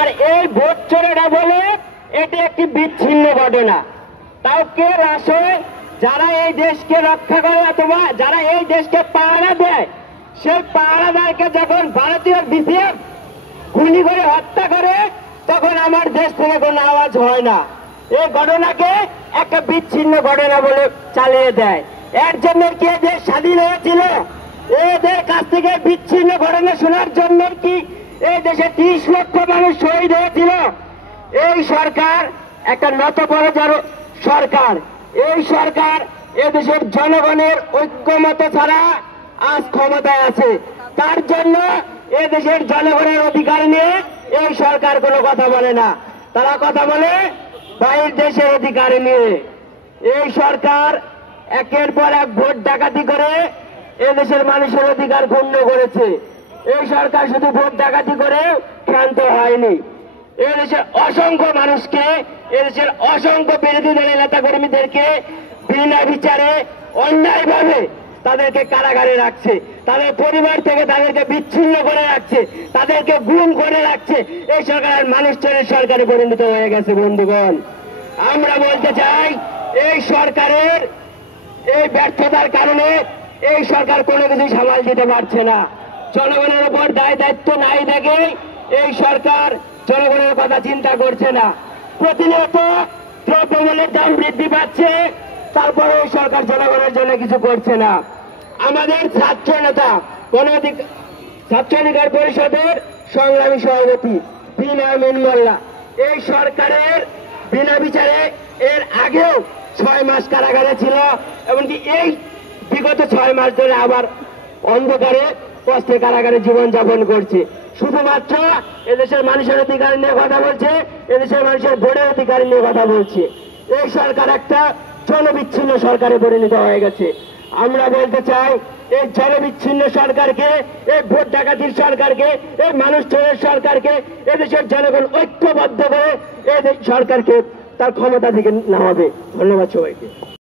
আর এই ভোট চোরেরা বলে এটি একটি বিচ্ছিন্ন ঘটনা। তাও কে আসে যারা এই দেশকে রক্ষা করে অথবা যারা এই দেশকে পাহারা দেয়, সেই পাহারাদারকে যখন ভারতীয় বিসিএফ গুলি করে হত্যা করে তখন আমার দেশ থেকে কোনো আওয়াজ হয় না। এই ঘটনাকে একটা বিচ্ছিন্ন ঘটনা বলে চালিয়ে দেয়। এর জন্য কি দেশ স্বাধীন হয়েছিল? এদের কাছ থেকে বিচ্ছিন্ন ঘটনা শোনার জন্য কি এই দেশে 30 লক্ষ মানুষ শহীদ হয়েছিল? এই সরকার একটা নতপরজার সরকার। এই সরকার এদেশের জনগণের ঐক্যমত ছাড়া আজ ক্ষমতায় আছে। তার জন্য এদেশের জনগণের অধিকার নিয়ে এই সরকার কোনো কথা বলে না। তারা কথা বলে বাইরের দেশের অধিকার নিয়ে। এই সরকার একের পর এক ভোট ডাকাতি করে এদেশের মানুষের অধিকার ক্ষুণ্ণ করেছে। এই সরকার শুধু ভোট ডাকাতি করে ক্ষান্ত হয়নি, এদেশের অসংখ্য মানুষকে, এদেশের অসংখ্য বিরোধী দলের নেতা কর্মীদেরকে বিনা বিচারে অন্যায়ভাবে তাদেরকে কারাগারে রাখছে, তাদের পরিবার থেকে তাদেরকে বিচ্ছিন্ন করে রাখছে, তাদেরকে গুম করে রাখছে। এই সরকারের মানুষ চোরের সরকারে পরিণত হয়ে গেছে। বন্ধুগণ, আমরা বলতে চাই এই সরকারের এই ব্যর্থতার কারণে এই সরকার কোনো কিছু সামাল দিতে পারছে না। জনগণের উপর দায় দায়িত্ব নাই দেখে এই সরকার জনগণের কথা চিন্তা করছে না। প্রতিনিয়ত দ্রব্যমূল্যের দাম বৃদ্ধি পাচ্ছে, তারপরে এই সরকার জনগণের জন্য কিছু করছে না। আমাদের ছাত্র নেতা ছাত্র অধিকার পরিষদের সংগ্রামী সভাপতি বিন আমিন মোল্লা এই সরকারের বিনা বিচারে এর আগেও 6 মাস কারাগারে ছিল, এমনকি এই বিগত 6 মাস ধরে আবার অন্ধকারে কষ্টে কারাগারে জীবনযাপন করছে। শুধুমাত্র এদেশের মানুষের অধিকার নিয়ে কথা বলছে, এদেশের মানুষের ভোটের অধিকার নিয়ে কথা বলছে। এই সরকার একটা জনবিচ্ছিন্ন সরকারে পরিণত হয়ে গেছে। আমরা বলতে চাই এই জনবিচ্ছিন্ন সরকারকে, এই ভোট ডাকাতির সরকারকে, এই মানুষ চোরের সরকারকে এদেশের জনগণ ঐক্যবদ্ধ করে এই সরকারকে তার ক্ষমতা থেকে নামাবে। ধন্যবাদ সবাইকে।